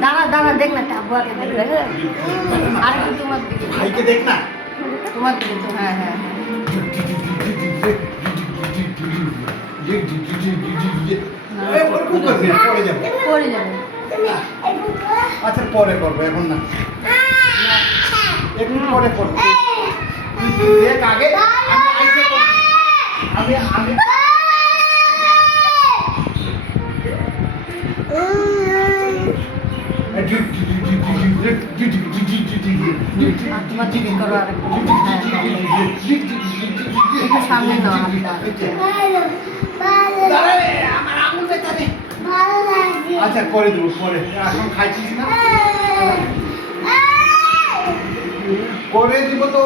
দাঁড়া দাঁড়া দেখ না আব্বুকে দেখবে আর একটু তোমার দিকে ভাইকে দেখ না তোমার দিকে তো হ্যাঁ হ্যাঁ পড়ে যাবে আচ্ছা পরে করবো এখন না একটু পরে করবো দেখ আগে আমি আমি তোমার দিকে করো আর একটু সামনে নাও হাতটা আচ্ছা করে দেবো পরে এখন খাইছিস না করে দিব তো